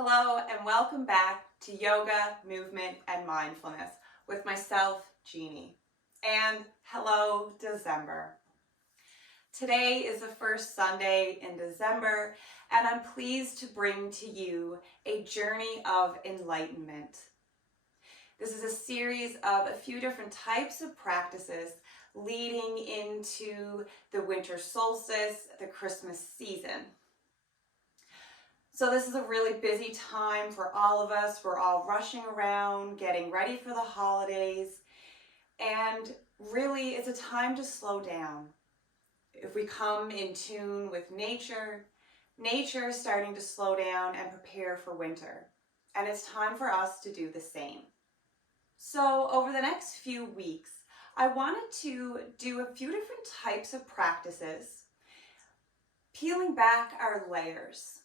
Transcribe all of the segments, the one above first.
Hello and welcome back to Yoga, Movement, and Mindfulness with myself, Jeannie. And hello, December. Today is the first Sunday in December, and I'm pleased to bring to you a journey of enlightenment. This is a series of a few different types of practices leading into the winter solstice, the Christmas season. So this is a really busy time for all of us. We're all rushing around, getting ready for the holidays, and really it's a time to slow down. If we come in tune with nature, nature is starting to slow down and prepare for winter, and it's time for us to do the same. So over the next few weeks, I wanted to do a few different types of practices, peeling back our layers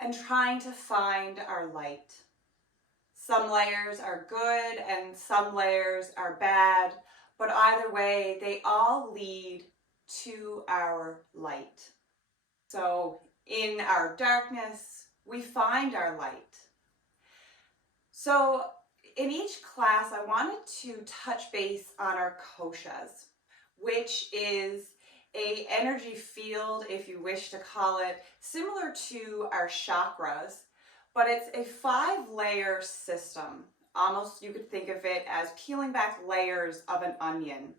and trying to find our light. Some layers are good and some layers are bad, but either way, they all lead to our light. So in our darkness, we find our light. So in each class, I wanted to touch base on our koshas, which is an energy field, if you wish to call it, similar to our chakras, but it's a 5-layer system. Almost you could think of it as peeling back layers of an onion.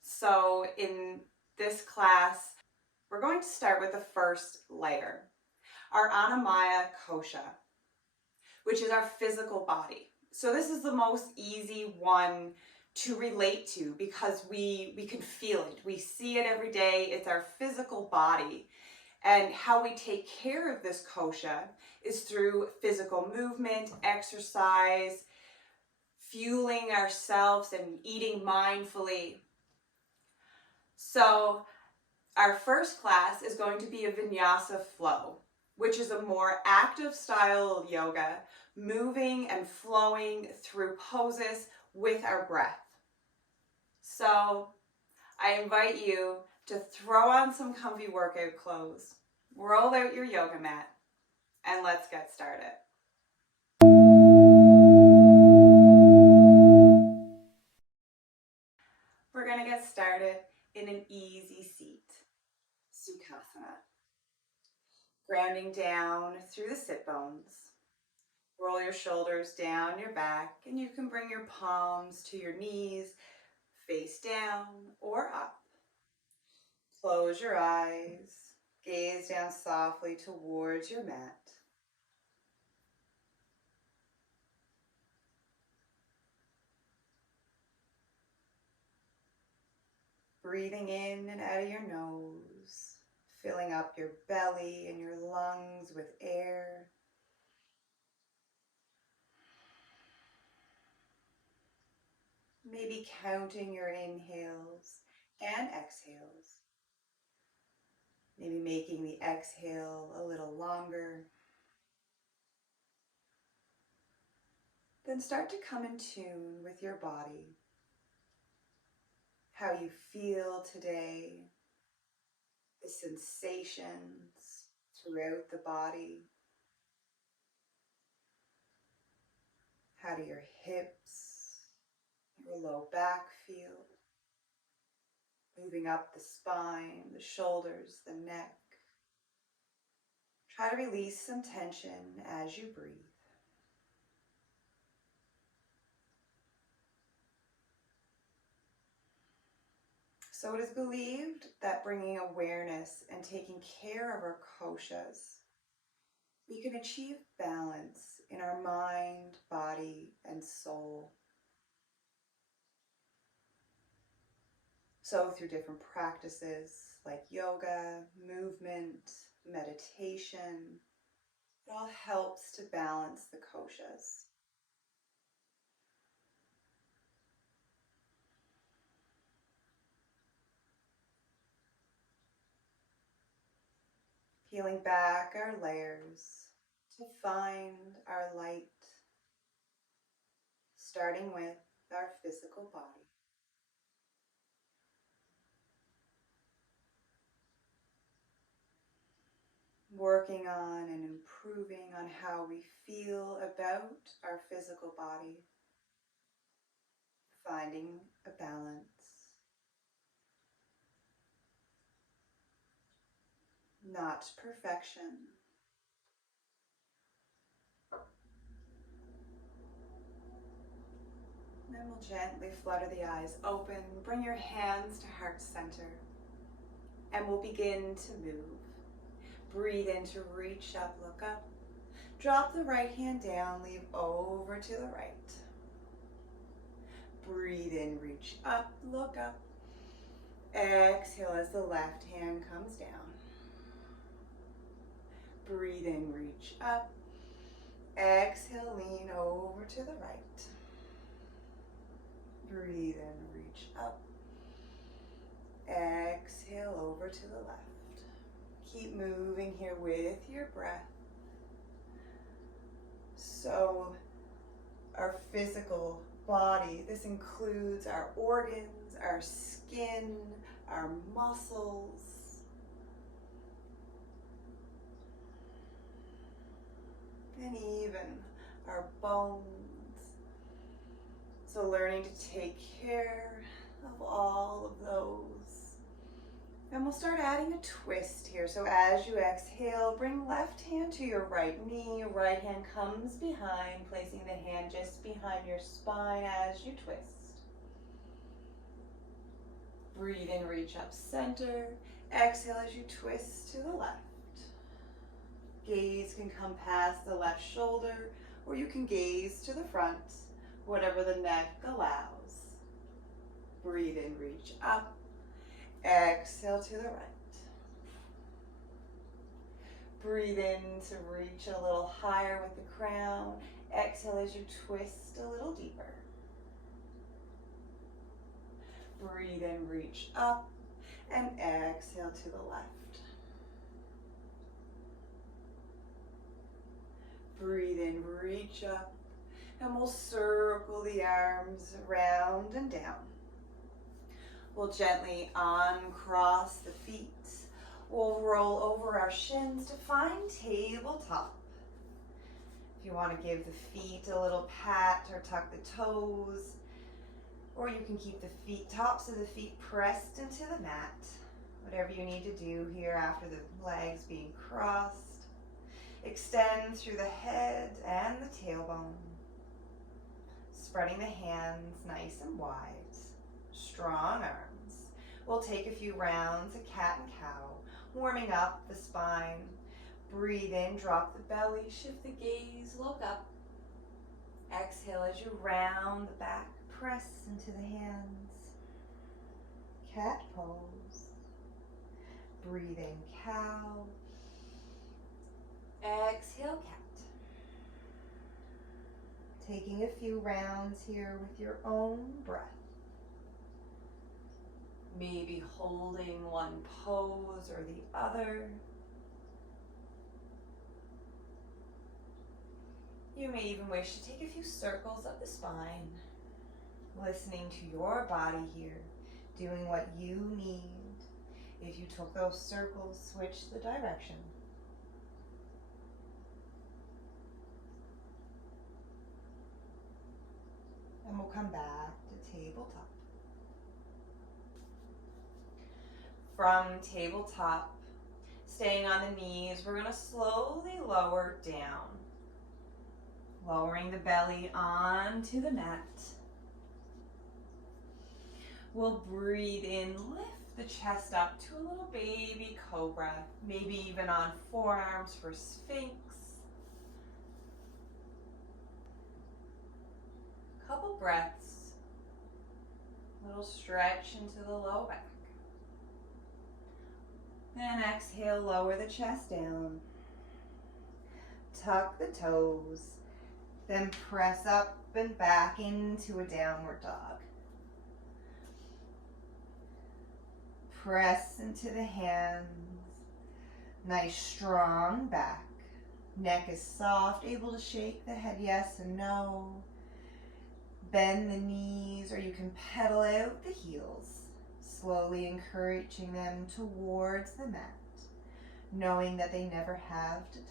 So in this class, we're going to start with the first layer, our Annamaya kosha, which is our physical body. So this is the most easy one to relate to because we can feel it. We see it every day. It's our physical body. And how we take care of this kosha is through physical movement, exercise, fueling ourselves and eating mindfully. So our first class is going to be a Vinyasa Flow, which is a more active style of yoga, moving and flowing through poses with our breath. So I invite you to throw on some comfy workout clothes, roll out your yoga mat, and let's get started. We're going to get started in an easy seat, Sukhasana. Grounding down through the sit bones. Roll your shoulders down your back, and you can bring your palms to your knees, face down or up. Close your eyes, gaze down softly towards your mat. Breathing in and out of your nose, filling up your belly and your lungs with air. Maybe counting your inhales and exhales. Maybe making the exhale a little longer. Then start to come in tune with your body. How you feel today, the sensations throughout the body. How do your hips, your low back feel? Moving up the spine, the shoulders, the neck. Try to release some tension as you breathe. So it is believed that bringing awareness and taking care of our koshas, we can achieve balance in our mind, body, and soul. So through different practices like yoga, movement, meditation, it all helps to balance the koshas. Peeling back our layers to find our light, starting with our physical body. working on and improving on how we feel about our physical body, finding a balance, not perfection. Then we'll gently flutter the eyes open, bring your hands to heart center, and we'll begin to move. Breathe in to reach up, look up. Drop the right hand down, leave over to the right. Breathe in, reach up, look up. Exhale as the left hand comes down. Breathe in, reach up. Exhale, lean over to the right. Breathe in, reach up. Exhale over to the left. Keep moving here with your breath. So our physical body, this includes our organs, our skin, our muscles, and even our bones. So learning to take care of all of those. And we'll start adding a twist here. So as you exhale, bring left hand to your right knee. Right hand comes behind, placing the hand just behind your spine as you twist. Breathe in, reach up center. Exhale as you twist to the left. Gaze can come past the left shoulder, or you can gaze to the front, whatever the neck allows. Breathe in, reach up. Exhale to the right. Breathe in to reach a little higher with the crown. Exhale as you twist a little deeper. Breathe in, reach up, and exhale to the left. Breathe in, reach up, and we'll circle the arms around and down. We'll gently uncross the feet. We'll roll over our shins to find tabletop. If you want to give the feet a little pat or tuck the toes, or you can keep the tops of the feet pressed into the mat. Whatever you need to do here after the legs being crossed. Extend through the head and the tailbone. Spreading the hands nice and wide. Strong arms. We'll take a few rounds of cat and cow, warming up the spine. Breathe in, drop the belly, shift the gaze, look up. Exhale as you round the back, press into the hands. Cat pose. Breathe in, cow. Exhale, cat. Taking a few rounds here with your own breath. Maybe holding one pose or the other. You may even wish to take a few circles up the spine, listening to your body here, doing what you need. If you took those circles, switch the direction. And we'll come back to tabletop. From tabletop, staying on the knees, we're going to slowly lower down. Lowering the belly onto the mat. We'll breathe in, lift the chest up to a little baby cobra, maybe even on forearms for sphinx. Couple breaths. Little stretch into the low back. Then exhale, lower the chest down. Tuck the toes. Then press up and back into a downward dog. Press into the hands. Nice strong back. Neck is soft, able to shake the head yes and no. Bend the knees, or you can pedal out the heels, slowly encouraging them towards the mat. knowing that they never have to touch.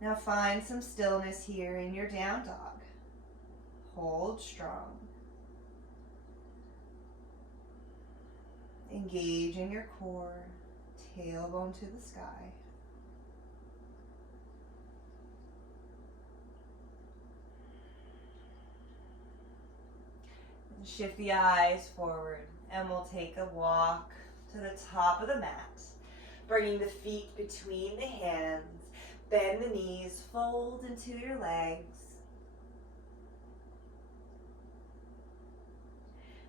Now find some stillness here in your down dog. Hold strong. Engage in your core, tailbone to the sky. And shift the eyes forward, and we'll take a walk to the top of the mat, bringing the feet between the hands. Bend the knees, fold into your legs.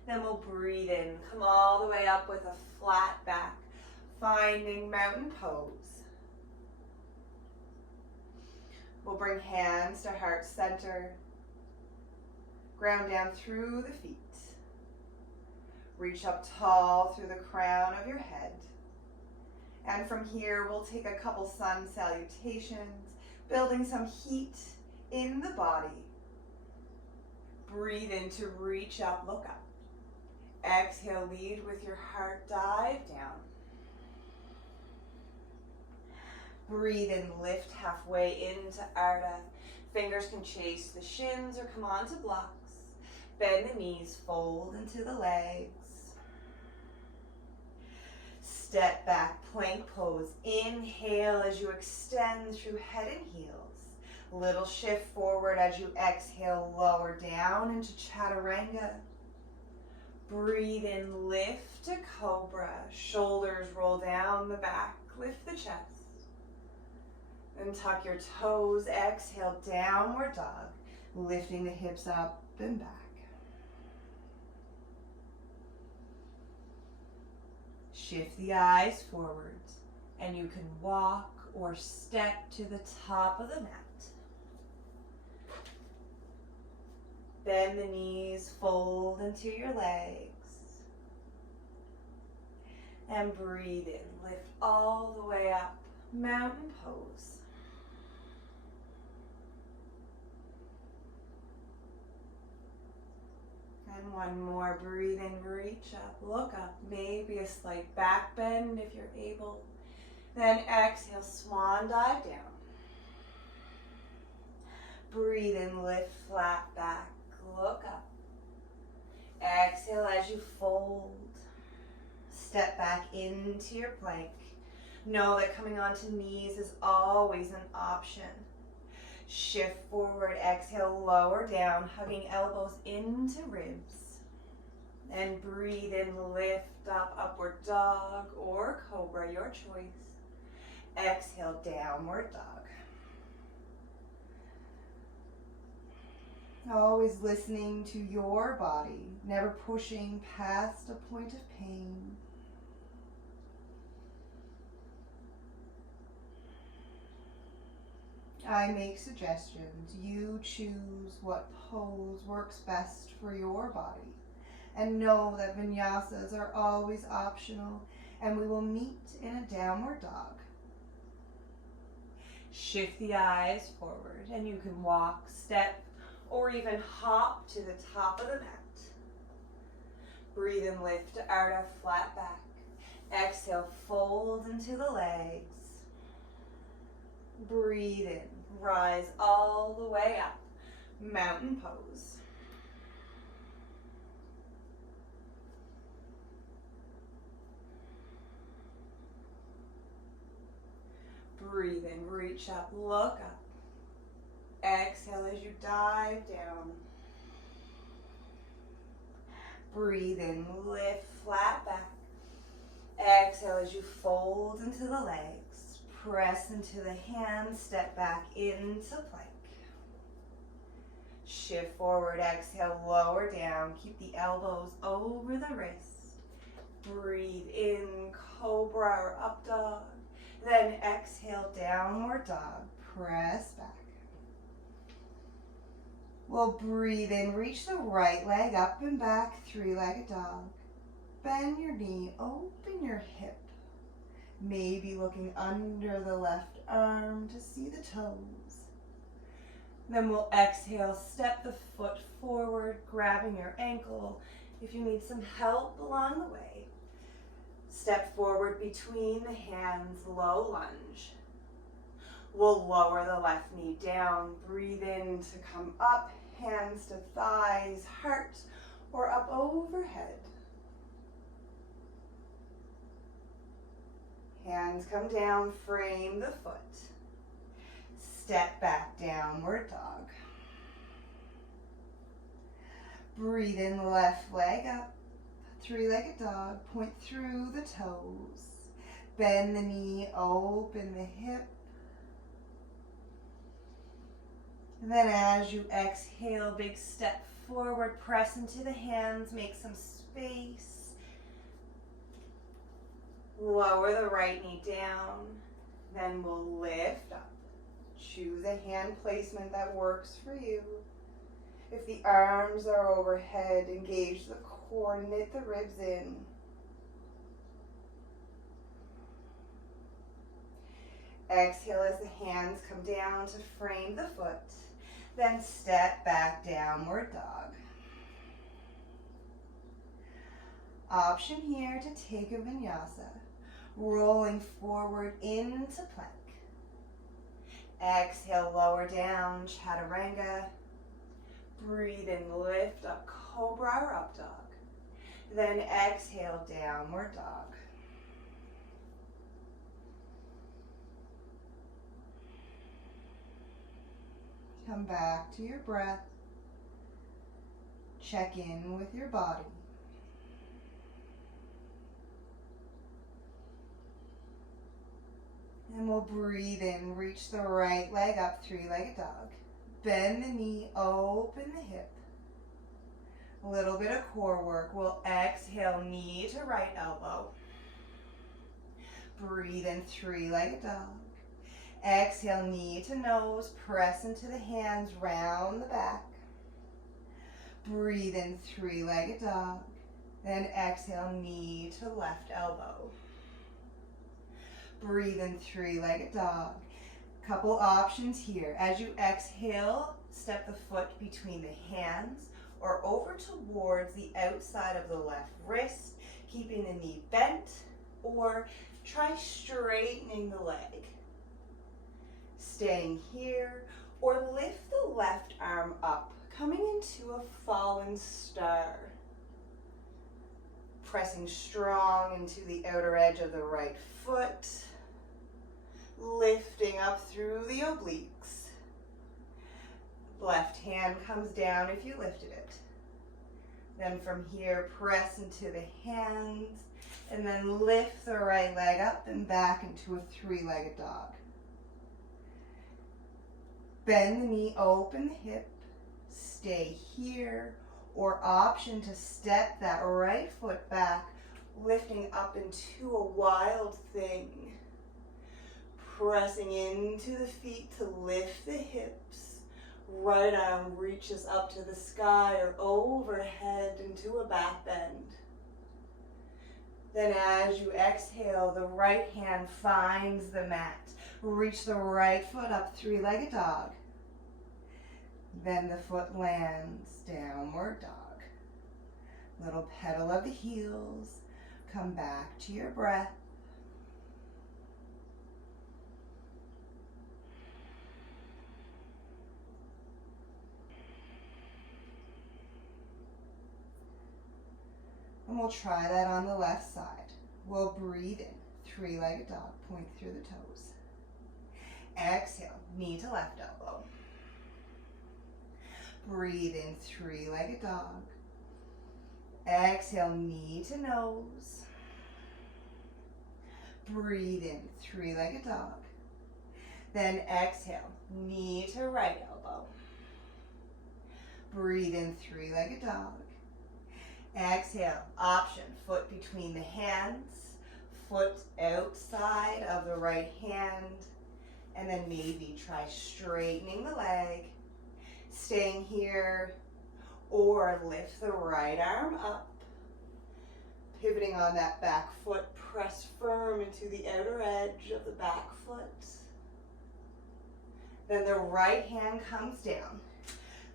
Then we'll breathe in, come all the way up with a flat back, finding mountain pose. We'll bring hands to heart center, ground down through the feet. Reach up tall through the crown of your head. And from here, we'll take a couple sun salutations, building some heat in the body. Breathe in to reach up, look up. Exhale, lead with your heart, dive down. Breathe in, lift halfway into Ardha. Fingers can chase the shins or come onto blocks. Bend the knees, fold into the legs. Step back, plank pose. Inhale as you extend through head and heels. Little shift forward as you exhale, lower down into chaturanga. Breathe in, lift to cobra. Shoulders roll down the back, lift the chest. Then tuck your toes, exhale, downward dog. Lifting the hips up and back. Shift the eyes forward, and you can walk or step to the top of the mat. Bend the knees, fold into your legs. And breathe in, lift all the way up, mountain pose. And one more, breathe in, reach up, look up, maybe a slight back bend if you're able. Then exhale, swan dive down. Breathe in, lift flat back, look up. Exhale as you fold. Step back into your plank. Know that coming onto knees is always an option. Shift forward, exhale, lower down, hugging elbows into ribs. And breathe in, lift up, upward dog or cobra, your choice. Exhale, downward dog. Always listening to your body, never pushing past a point of pain. I make suggestions. You choose what pose works best for your body. And know that vinyasas are always optional, and we will meet in a downward dog. Shift the eyes forward, and you can walk, step, or even hop to the top of the mat. Breathe and lift to Ardha, flat back. Exhale, fold into the legs. Breathe in, rise all the way up, mountain pose. Breathe in, reach up, look up. Exhale as you dive down. Breathe in, lift flat back. Exhale as you fold into the legs. Press into the hands, step back into plank. Shift forward, exhale, lower down. Keep the elbows over the wrist. Breathe in, cobra or up dog. Then exhale, downward dog. Press back. We'll breathe in, reach the right leg up and back, three-legged dog. Bend your knee, open your hip. Maybe looking under the left arm to see the toes. Then we'll exhale, step the foot forward, grabbing your ankle. If you need some help along the way, step forward between the hands, low lunge. We'll lower the left knee down, breathe in to come up, hands to thighs, heart, or up overhead. Hands come down, frame the foot. Step back, downward dog. Breathe in, left leg up, three-legged dog, point through the toes. Bend the knee, open the hip. And then as you exhale, big step forward, press into the hands, make some space. Lower the right knee down, then we'll lift up. Choose a hand placement that works for you. If the arms are overhead, engage the core, knit the ribs in. Exhale as the hands come down to frame the foot. Then step back, downward dog. Option here to take a vinyasa, rolling forward into plank. Exhale, lower down, chaturanga. Breathe in, lift up, cobra or up dog. Then exhale, downward dog. Come back to your breath. Check in with your body. And we'll breathe in, reach the right leg up, three-legged dog. Bend the knee, open the hip. A little bit of core work. We'll exhale, knee to right elbow. Breathe in, three-legged dog. Exhale, knee to nose, press into the hands, round the back. Breathe in, three-legged dog. Then exhale, knee to left elbow. Breathe in, three-legged dog. Couple options here. As you exhale, step the foot between the hands or over towards the outside of the left wrist, keeping the knee bent, or try straightening the leg. Staying here, or lift the left arm up, coming into a fallen star. Pressing strong into the outer edge of the right foot. Lifting up through the obliques. Left hand comes down if you lifted it. Then from here, press into the hands, and then lift the right leg up and back into a three-legged dog. Bend the knee, open the hip, stay here, or option to step that right foot back, lifting up into a wild thing. Pressing into the feet to lift the hips. Right arm reaches up to the sky or overhead into a back bend. Then as you exhale, the right hand finds the mat. Reach the right foot up, three-legged dog. Then the foot lands, downward dog. Little pedal of the heels. Come back to your breath. And we'll try that on the left side. We'll breathe in, three-legged dog, point through the toes. Exhale, knee to left elbow. Breathe in, three-legged dog. Exhale, knee to nose. Breathe in, three-legged dog. Then exhale, knee to right elbow. Breathe in, three-legged dog. Exhale, option, foot between the hands, foot outside of the right hand, and then maybe try straightening the leg, staying here, or lift the right arm up, pivoting on that back foot, press firm into the outer edge of the back foot, Then the right hand comes down.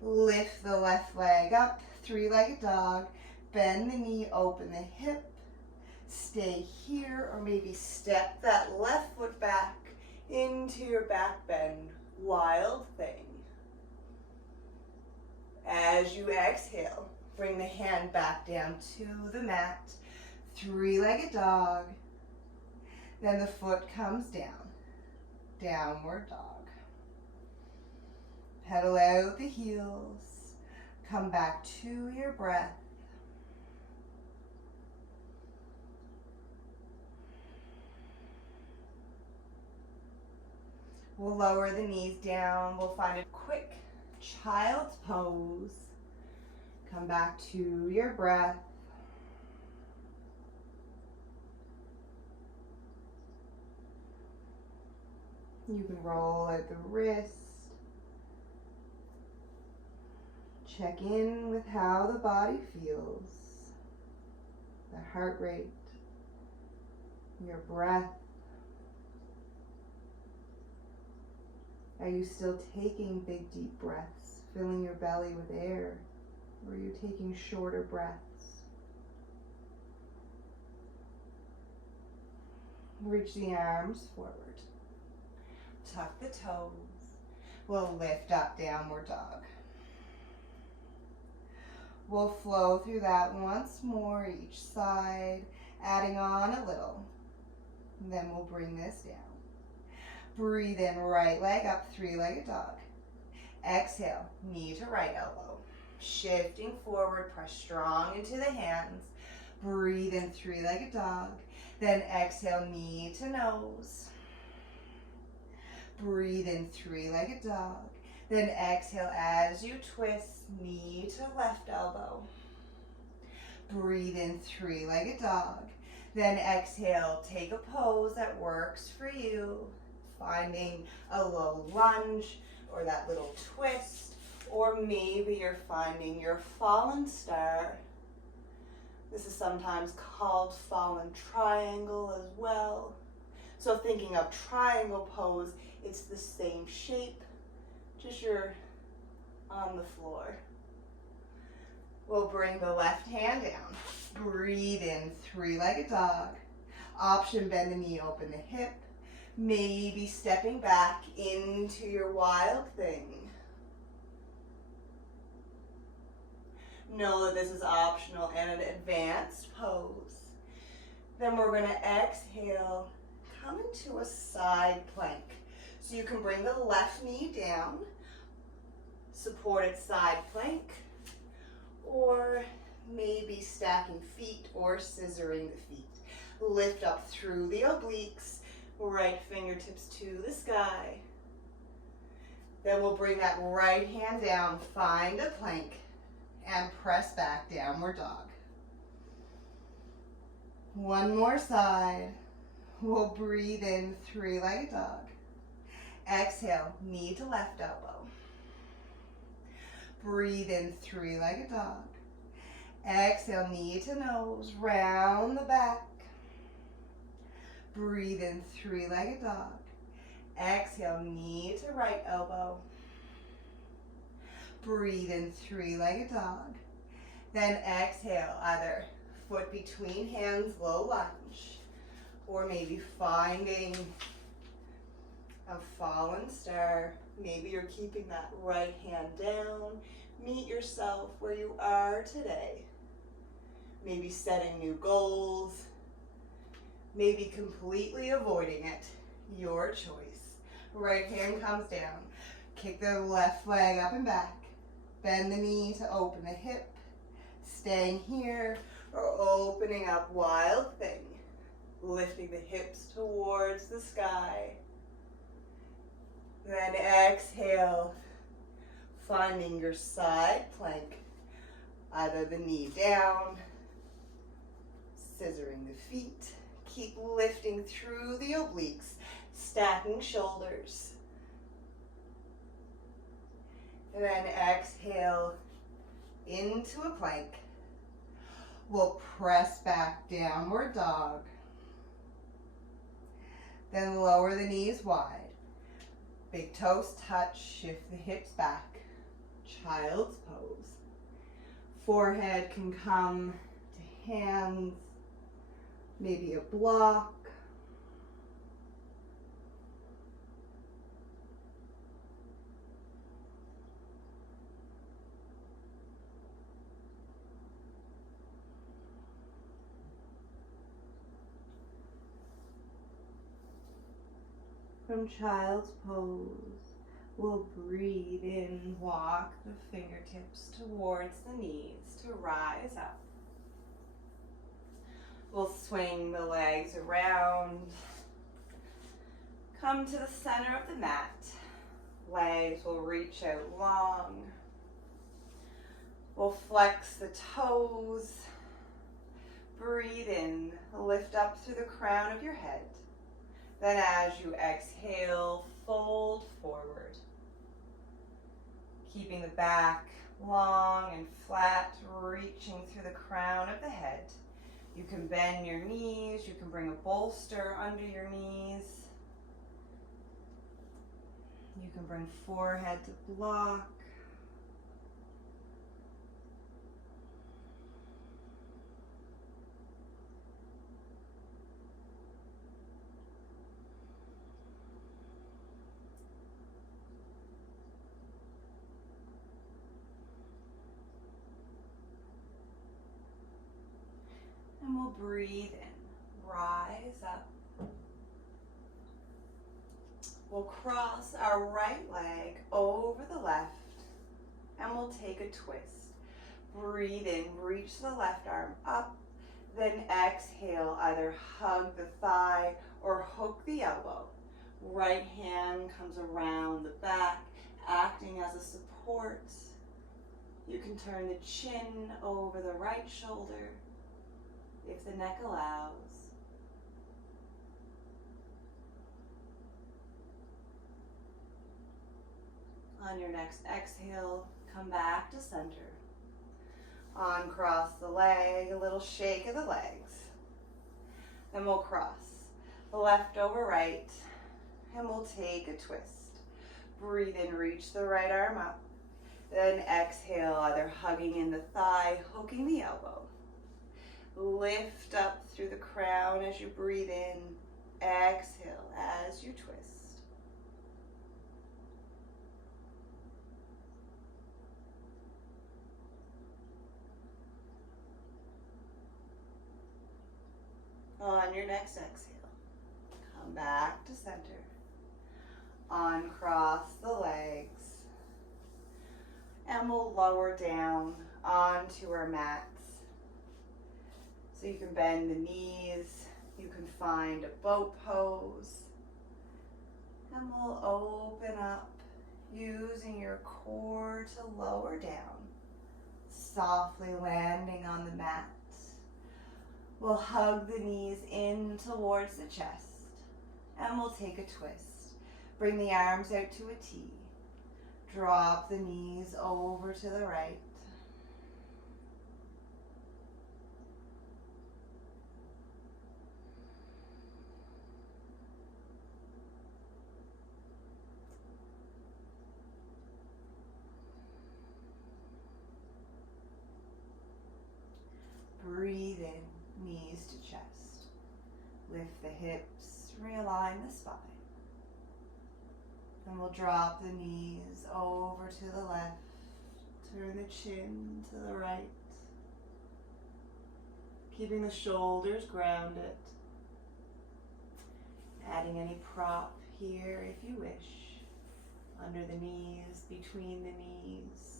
Lift the left leg up, three-legged dog. Bend the knee, open the hip. Stay here, or maybe step that left foot back into your back bend. Wild thing. As you exhale, bring the hand back down to the mat. Three-legged dog. Then the foot comes down. Downward dog. Pedal out the heels. Come back to your breath. We'll lower the knees down. We'll find a quick child's pose. Come back to your breath. You can roll out the wrist. Check in with how the body feels. The heart rate, your breath. Are you still taking big deep breaths, filling your belly with air? Or are you taking shorter breaths? Reach the arms forward. Tuck the toes. We'll lift up, downward dog. We'll flow through that once more, each side, adding on a little. And then we'll bring this down. Breathe in, right leg up, three-legged dog. Exhale, knee to right elbow. Shifting forward, press strong into the hands. Breathe in, three-legged dog. Then exhale, knee to nose. Breathe in, three-legged dog. Then exhale as you twist, knee to left elbow. Breathe in, three-legged dog. Then exhale, take a pose that works for you. Finding a low lunge or that little twist, or maybe you're finding your fallen star. This is sometimes called fallen triangle as well. So thinking of triangle pose, it's the same shape, just you're on the floor. We'll bring the left hand down. Breathe in, three-legged dog. Option, bend the knee, open the hip. Maybe stepping back into your wild thing. Know that this is optional and an advanced pose. Then we're going to exhale, come into a side plank. So you can bring the left knee down, supported side plank, or maybe stacking feet or scissoring the feet. Lift up through the obliques, right fingertips to the sky. Then we'll bring that right hand down, find a plank, and press back, downward dog. One more side. We'll breathe in, three-legged dog. Exhale, knee to left elbow. Breathe in, three-legged dog. Exhale, knee to nose, round the back. Breathe in, three-legged dog. Exhale, knee to right elbow. Breathe in, three-legged dog. Then exhale, either foot between hands, low lunge, or maybe finding a fallen star. Maybe you're keeping that right hand down. Meet yourself where you are today. Maybe setting new goals. Maybe completely avoiding it. Your choice. Right hand comes down. Kick the left leg up and back. Bend the knee to open the hip. Staying here or opening up, wild thing. Lifting the hips towards the sky. Then exhale, finding your side plank. Either the knee down, scissoring the feet. Keep lifting through the obliques, stacking shoulders. And then exhale into a plank. We'll press back, downward dog. Then lower the knees wide. Big toes touch, shift the hips back. Child's pose. Forehead can come to hands, maybe a block. From child's pose, we'll breathe in, walk the fingertips towards the knees to rise up. We'll swing the legs around. Come to the center of the mat. Legs will reach out long. We'll flex the toes. Breathe in, lift up through the crown of your head. Then as you exhale, fold forward. Keeping the back long and flat, reaching through the crown of the head. You can bend your knees, you can bring a bolster under your knees. You can bring forehead to block. And we'll breathe in, rise up. We'll cross our right leg over the left and we'll take a twist. Breathe in, reach the left arm up, then exhale, either hug the thigh or hook the elbow. Right hand comes around the back, acting as a support. You can turn the chin over the right shoulder if the neck allows. On your next exhale, come back to center. Uncross the leg, a little shake of the legs. Then we'll cross left over right, and we'll take a twist. Breathe in, reach the right arm up. Then exhale, either hugging in the thigh, hooking the elbow. Lift up through the crown as you breathe in. Exhale as you twist. On your next exhale, come back to center. Uncross the legs. And we'll lower down onto our mats. So you can bend the knees, you can find a boat pose. And we'll open up using your core to lower down, softly landing on the mat. We'll hug the knees in towards the chest, and we'll take a twist. Bring the arms out to a T. Drop the knees over to the right. Breathe in, knees to chest. Lift the hips, realign the spine. And we'll drop the knees over to the left. Turn the chin to the right. Keeping the shoulders grounded. Adding any prop here if you wish. Under the knees, between the knees.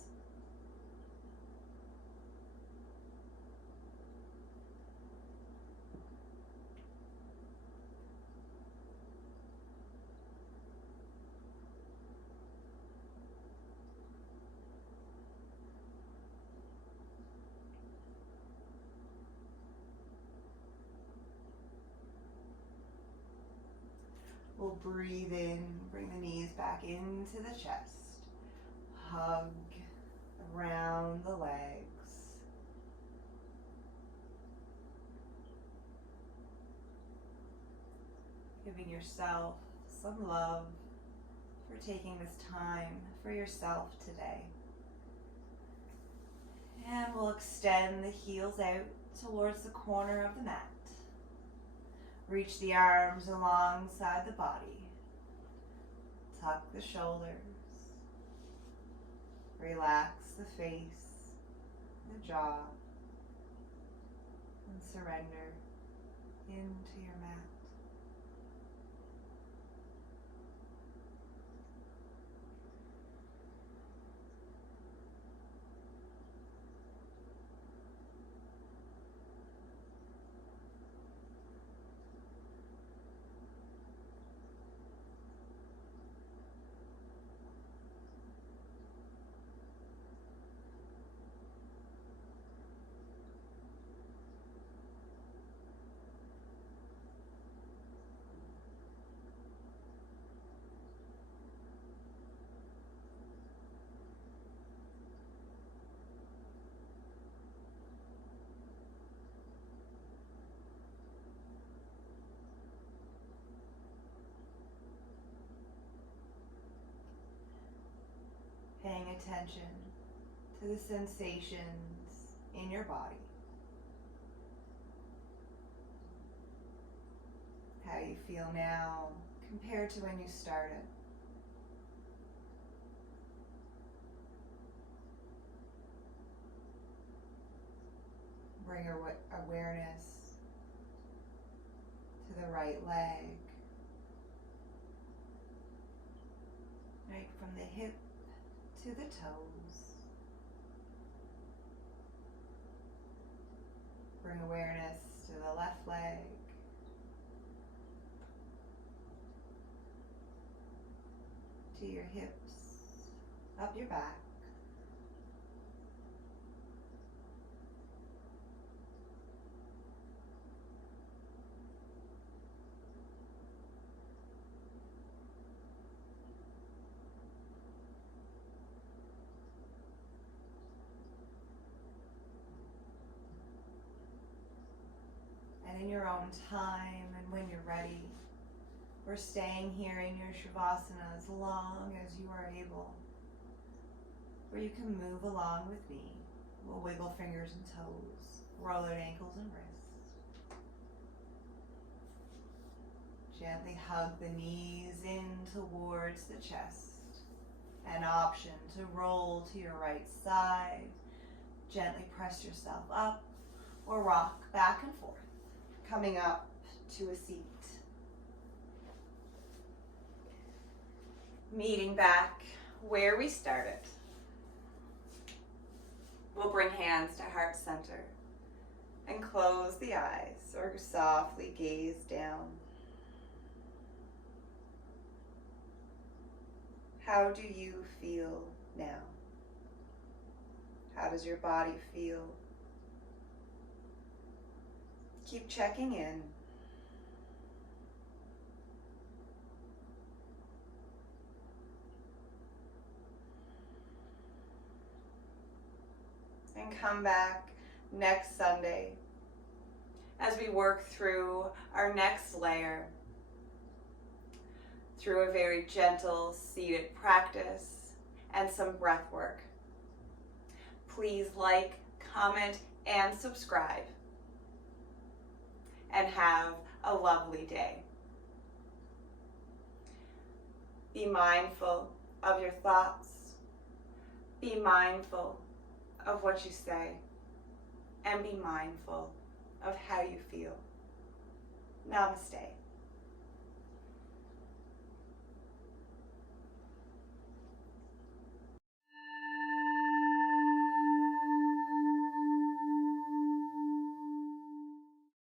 We'll breathe in, bring the knees back into the chest. Hug around the legs. Giving yourself some love for taking this time for yourself today. And we'll extend the heels out towards the corner of the mat. Reach the arms alongside the body. Tuck the shoulders. Relax the face, the jaw, and surrender into your mat. Paying attention to the sensations in your body. How you feel now compared to when you started. Bring awareness to the right leg, right from the hip to the toes. Bring awareness to the left leg, to your hips, up your back. And in your own time and when you're ready, we're staying here in your Shavasana as long as you are able, where you can move along with me. We'll wiggle fingers and toes, roll out ankles and wrists. Gently hug the knees in towards the chest. An option to roll to your right side. Gently press yourself up or rock back and forth, coming up to a seat. Meeting back where we started. We'll bring hands to heart center and close the eyes or softly gaze down. How do you feel now? How does your body feel? Keep checking in. And come back next Sunday as we work through our next layer through a very gentle seated practice and some breath work. Please like, comment, and subscribe. And have a lovely day. Be mindful of your thoughts. Be mindful of what you say. And be mindful of how you feel. Namaste.